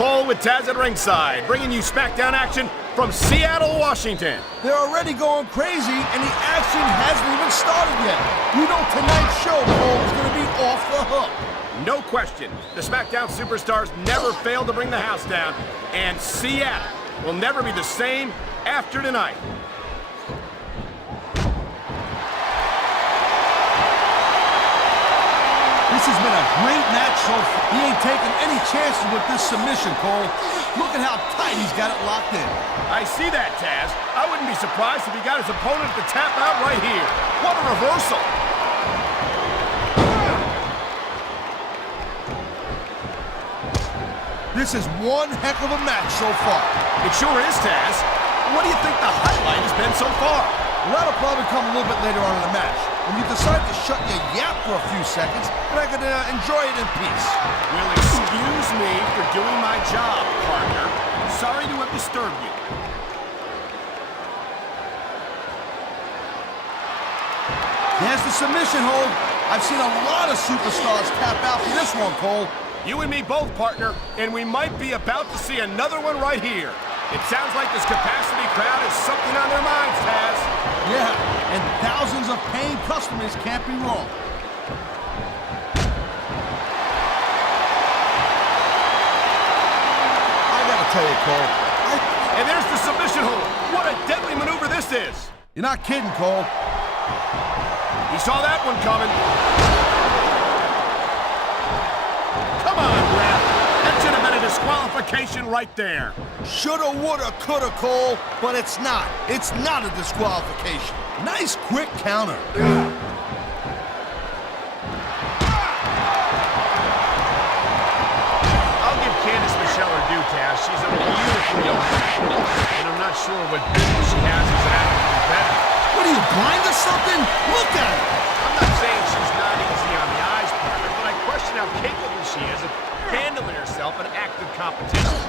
Cole with Taz at ringside, bringing you SmackDown action from Seattle, Washington. They're already going crazy, and the action hasn't even started yet. You know tonight's show, Cole, is going to be off the hook. No question. The SmackDown superstars never fail to bring the house down, and Seattle will never be the same after tonight. This has been a great match so far. He ain't taking any chances with this submission, Cole. Look at how tight he's got it locked in. I see that, Taz. I wouldn't be surprised if he got his opponent to tap out right here. What a reversal. This is one heck of a match so far. It sure is, Taz. What do you think the highlight has been so far? Well, that'll probably come a little bit later on in the match, when you decide to shut your yap for a few seconds, and I can enjoy it in peace. Well, excuse me for doing my job, partner. Sorry to have disturbed you. There's the submission hold. I've seen a lot of superstars tap out for this one, Cole. You and me both, partner, and we might be about to see another one right here. It sounds like this capacity crowd has something on their minds, Taz. Yeah, and thousands of paying customers can't be wrong. I gotta tell you, Cole. And there's the submission hold. What a deadly maneuver this is. You're not kidding, Cole. He saw that one coming. Come on, ref. That should have been a disqualification right there. Shoulda, woulda, coulda, Cole, but it's not. It's not a disqualification. Nice quick counter. I'll give Candice Michelle her due, Taz. She's a beautiful young woman, and I'm not sure what business she has as an active competitor. What are you, blind or something? Look at her. I'm not saying she's not easy on the eyes, partner, but I question how capable she is of handling herself in active competition.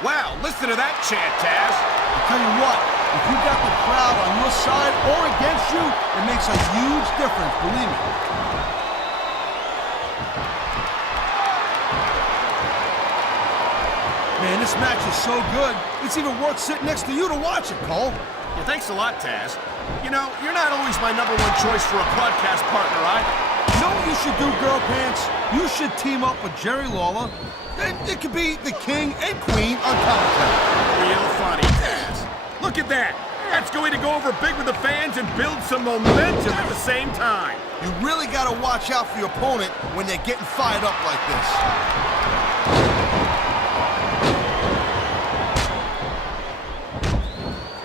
Wow, listen to that chant, Taz. I'll tell you what, if you got the crowd on your side or against you, it makes a huge difference, believe me. Man, this match is so good, it's even worth sitting next to you to watch it, Cole. Yeah, thanks a lot, Taz. You know, you're not always my #1 choice for a podcast partner, either. You know what you should do, Girl Pants? You should team up with Jerry Lawler. Then it could be the king and queen on commentary. Real funny, Taz. Look at that. That's going to go over big with the fans and build some momentum at the same time. You really got to watch out for your opponent when they're getting fired up like this.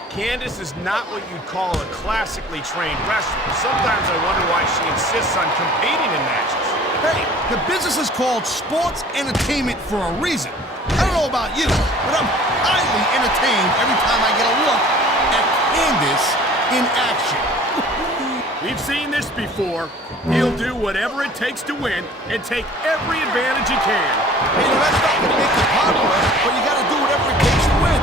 Candice is not what you'd call a classically trained wrestler. Sometimes I wonder why she insists on competing in matches. Hey, the business is called sports entertainment for a reason. I don't know about you, but I'm highly entertained every time I get a look at Candice in action. We've seen this before. He'll do whatever it takes to win and take every advantage he can. Hey, that's not going to make you popular, but you got to do whatever it takes to win.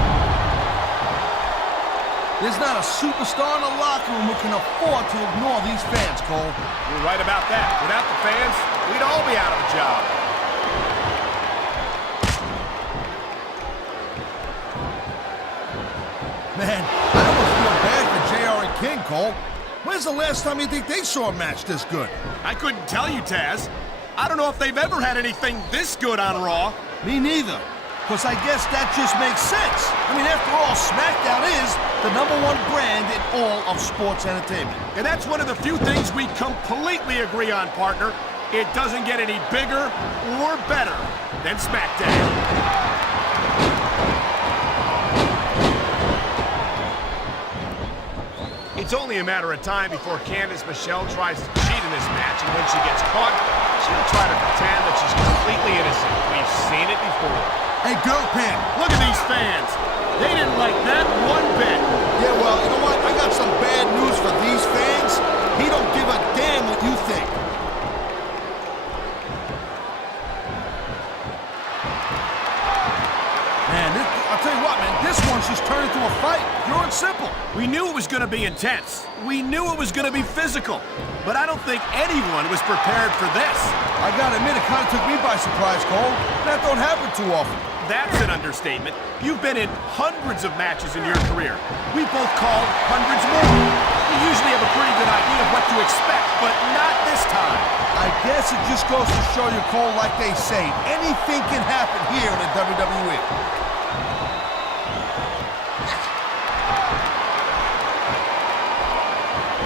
There's not a superstar in the locker room who can afford to ignore these fans, Cole. You're right about that. Without the fans, we'd all be out of a job. Man, I almost feel bad for JR and King, Cole. When's the last time you think they saw a match this good? I couldn't tell you, Taz. I don't know if they've ever had anything this good on Raw. Me neither. Because I guess that just makes sense. I mean, after all, SmackDown is the #1 brand in all of sports entertainment. And that's one of the few things we completely agree on, partner. It doesn't get any bigger or better than SmackDown. It's only a matter of time before Candice Michelle tries to cheat in this match, and when she gets caught, she'll try to pretend that she's completely innocent. We've seen it before. Hey, Girl Pan, look at these fans. They didn't like that one bit. Yeah, well, you know what? I got some bad news for these fans. He don't give a damn what you think. Man, I'll tell you what, man, this one's just turned into a fight. Pure and simple. We knew it was going to be intense. We knew it was going to be physical. But I don't think anyone was prepared for this. I gotta admit, it kind of took me by surprise, Cole. That don't happen too often. That's an understatement. You've been in hundreds of matches in your career. We both called hundreds more. You usually have a pretty good idea of what to expect, but not this time. I guess it just goes to show you, Cole, like they say, anything can happen here in the WWE.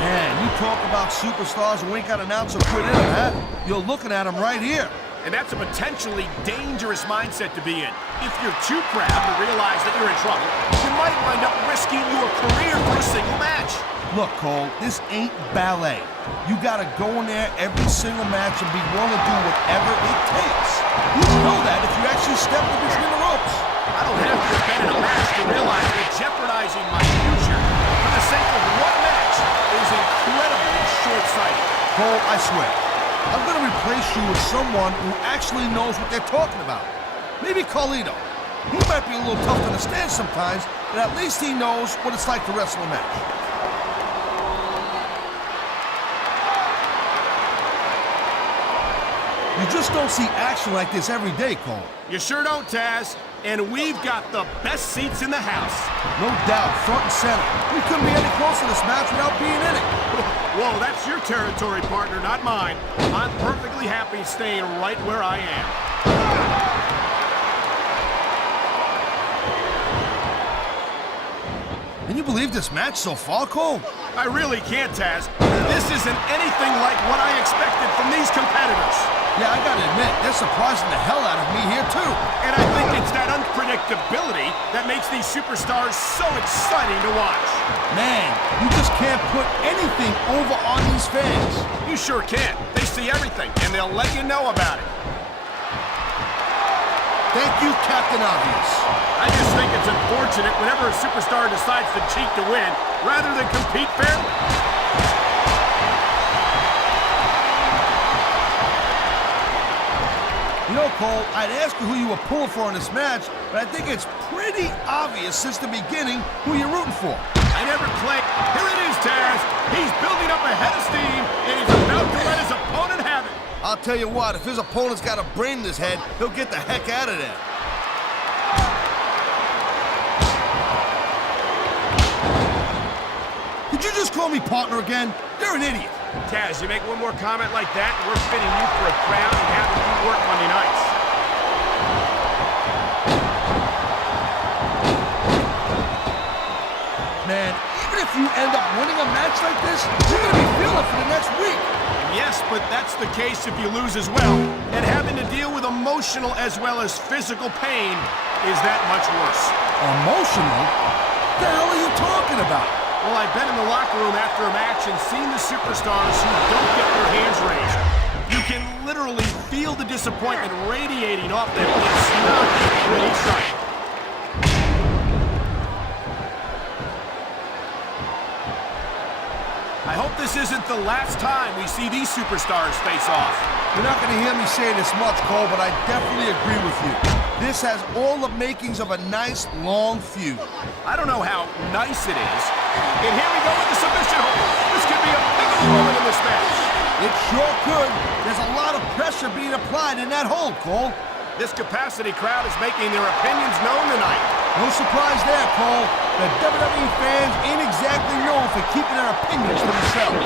Man, you talk about superstars who ain't got an ounce of quit in them, huh? You're looking at them right here. And that's a potentially dangerous mindset to be in. If you're too proud to realize that you're in trouble, you might wind up risking your career for a single match. Look, Cole, this ain't ballet. You gotta go in there every single match and be willing to do whatever it takes. You know that if you actually step in between the ropes. I don't have to have been in a match to realize that jeopardizing my future for the sake of one match is incredibly short-sighted. Cole, I swear, I'm gonna replace you with someone who actually knows what they're talking about. Maybe Carlito. He might be a little tough to understand sometimes, but at least he knows what it's like to wrestle a match. You just don't see action like this every day, Cole. You sure don't, Taz. And we've got the best seats in the house. No doubt, front and center. We couldn't be any closer to this match without being in it. Whoa, that's your territory, partner, not mine. I'm perfectly happy staying right where I am. Can you believe this match so far, Cole? I really can't, Taz. This isn't anything like what I expected from these competitors. Yeah, I gotta admit, they're surprising the hell out of me here, too. And I think it's that unpredictability that makes these superstars so exciting to watch. Man, you just can't put anything over on these fans. You sure can. They see everything, and they'll let you know about it. Thank you, Captain Obvious. I just think it's unfortunate whenever a superstar decides to cheat to win, rather than compete fairly. You know, Cole, I'd ask you who you were pulling for in this match, but I think it's pretty obvious since the beginning who you're rooting for. I never claimed. Here it is, Taz. He's building up a head of steam, and he's about to let his opponent have it. I'll tell you what, if his opponent's got a brain in his head, he'll get the heck out of there. Did you just call me partner again? You're an idiot. Taz, you make one more comment like that, and we're fitting you for a crown and having you work Monday nights. Man, even if you end up winning a match like this, you're gonna be feeling for the next week. Yes, but that's the case if you lose as well. And having to deal with emotional as well as physical pain is that much worse. Emotional? What the hell are you talking about? Well, I've been in the locker room after a match and seen the superstars who don't get their hands raised. You can literally feel the disappointment radiating off them. It's not a pretty sight. I hope this isn't the last time we see these superstars face off. You're not going to hear me say this much, Cole, but I definitely agree with you. This has all the makings of a nice, long feud. I don't know how nice it is. And here we go with the submission hold. This could be a pivotal moment in this match. It sure could. There's a lot of pressure being applied in that hold, Cole. This capacity crowd is making their opinions known tonight. No surprise there, Cole. The WWE fans ain't exactly known for keeping their opinions to themselves.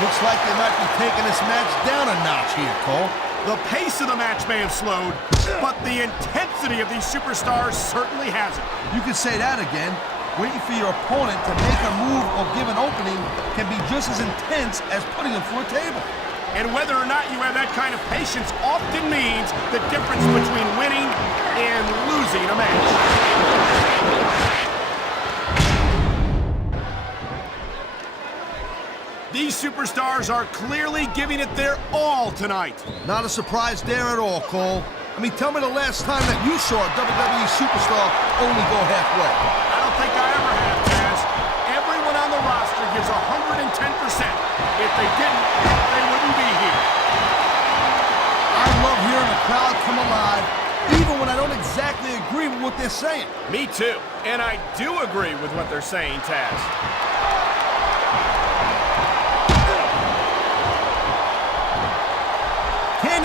Looks like they might be taking this match down a notch here, Cole. The pace of the match may have slowed, but the intensity of these superstars certainly hasn't. You could say that again. Waiting for your opponent to make a move or give an opening can be just as intense as putting them through a table. And whether or not you have that kind of patience often means the difference between winning and losing a match. These superstars are clearly giving it their all tonight. Not a surprise there at all, Cole. I mean, tell me the last time that you saw a WWE superstar only go halfway. I don't think I ever have, Taz. Everyone on the roster gives 110%. If they didn't, they wouldn't be here. I love hearing the crowd come alive, even when I don't exactly agree with what they're saying. Me too. And I do agree with what they're saying, Taz.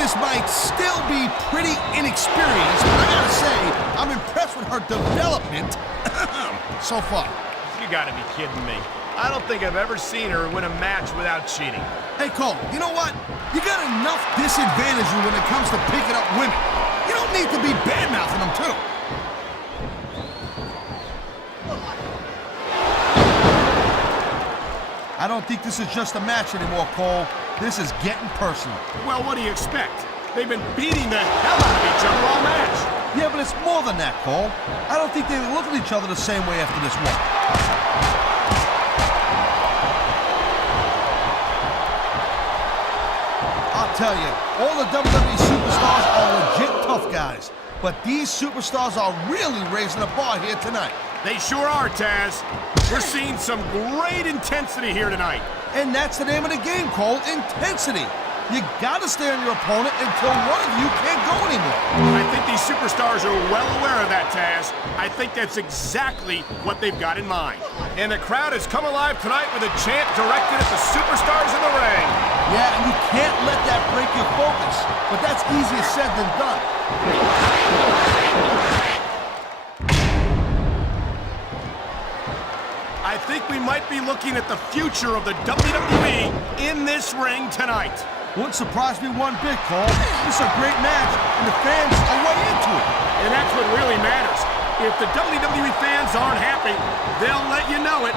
Candice might still be pretty inexperienced, but I gotta say, I'm impressed with her development so far. You gotta be kidding me. I don't think I've ever seen her win a match without cheating. Hey, Cole, you know what? You got enough disadvantage when it comes to picking up women. You don't need to be bad-mouthing them, too. I don't think this is just a match anymore, Cole. This is getting personal. Well, what do you expect? They've been beating the hell out of each other all match. Yeah, but it's more than that, Cole. I don't think they look at each other the same way after this one. I'll tell you, all the WWE superstars are legit tough guys. But these superstars are really raising the bar here tonight. They sure are, Taz. We're seeing some great intensity here tonight. And that's the name of the game, Cole, intensity. You gotta stay on your opponent until one of you can't go anymore. I think these superstars are well aware of that, Taz. I think that's exactly what they've got in mind. And the crowd has come alive tonight with a chant directed at the superstars in the ring. Yeah, and you can't let that break your focus. But that's easier said than done. I think we might be looking at the future of the WWE in this ring tonight. Wouldn't surprise me one bit, Cole. This is a great match, and the fans are way into it. And that's what really matters. If the WWE fans aren't happy, they'll let you know it.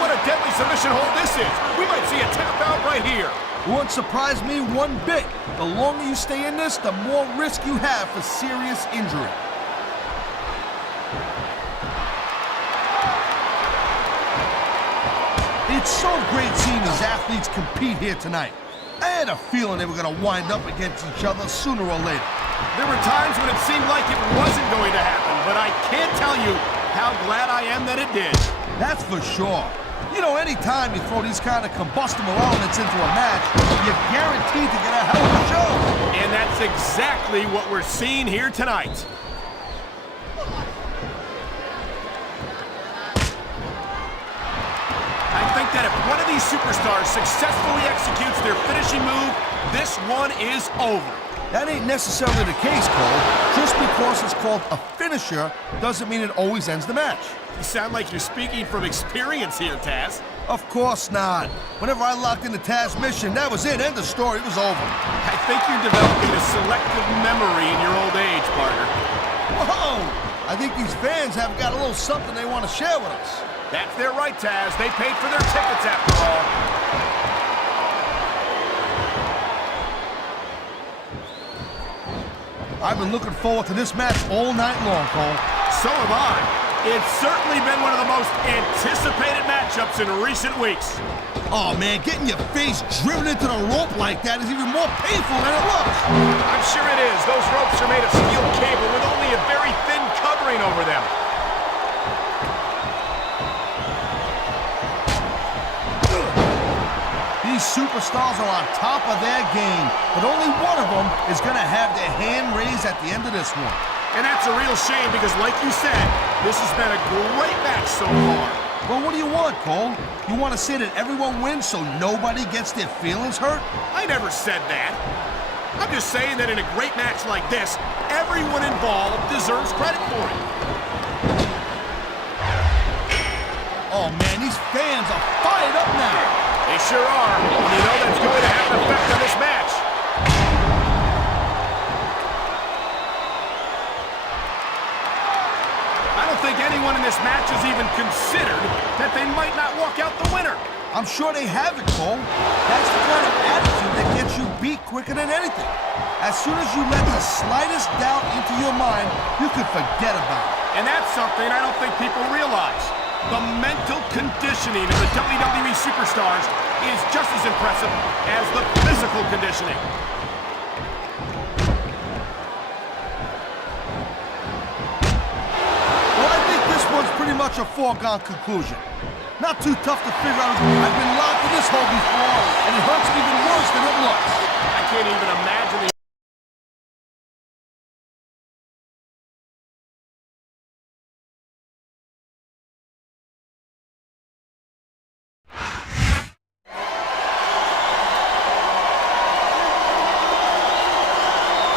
What a deadly submission hold this is. We might see a tap out right here. Wouldn't surprise me one bit. The longer you stay in this, the more risk you have for serious injury. It's so great seeing these athletes compete here tonight. I had a feeling they were going to wind up against each other sooner or later. There were times when it seemed like it wasn't going to happen, but I can't tell you how glad I am that it did. That's for sure. You know, anytime you throw these kind of combustible elements into a match, you're guaranteed to get a hell of a show. And that's exactly what we're seeing here tonight. I think that if one of these superstars successfully executes their finishing move, this one is over. That ain't necessarily the case, Cole. Just because it's called a finisher doesn't mean it always ends the match. You sound like you're speaking from experience here, Taz. Of course not. Whenever I locked into Taz's mission, that was it. End of story. It was over. I think you're developing a selective memory in your old age, partner. Whoa! I think these fans have got a little something they want to share with us. That's their right, Taz. They paid for their tickets after all. I've been looking forward to this match all night long, Cole. So have I. It's certainly been one of the most anticipated matchups in recent weeks. Oh, man, getting your face driven into the rope like that is even more painful than it looks. I'm sure it is. Those ropes are made of steel cable with only a very thin covering over them. These superstars are on top of their game, but only one of them is going to have their hand raised at the end of this one. And that's a real shame because, like you said, this has been a great match so far. Well, what do you want, Cole? You want to say that everyone wins so nobody gets their feelings hurt? I never said that. I'm just saying that in a great match like this, everyone involved deserves credit for it. Oh, man, these fans are fired up now. They sure are. And you know that's going to have an effect on this match. I don't think anyone in this match has even considered that they might not walk out the winner. I'm sure they have it, Cole. That's the kind of attitude that gets you beat quicker than anything. As soon as you let the slightest doubt into your mind, you can forget about it. And that's something I don't think people realize. The mental conditioning of the WWE superstars is just as impressive as the physical conditioning. Well, I think this one's pretty much a foregone conclusion. Not too tough to figure out. I've been locked in this hole before, and it hurts even worse than it looks. I can't even imagine the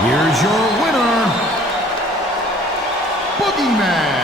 Here's your winner, Boogeyman.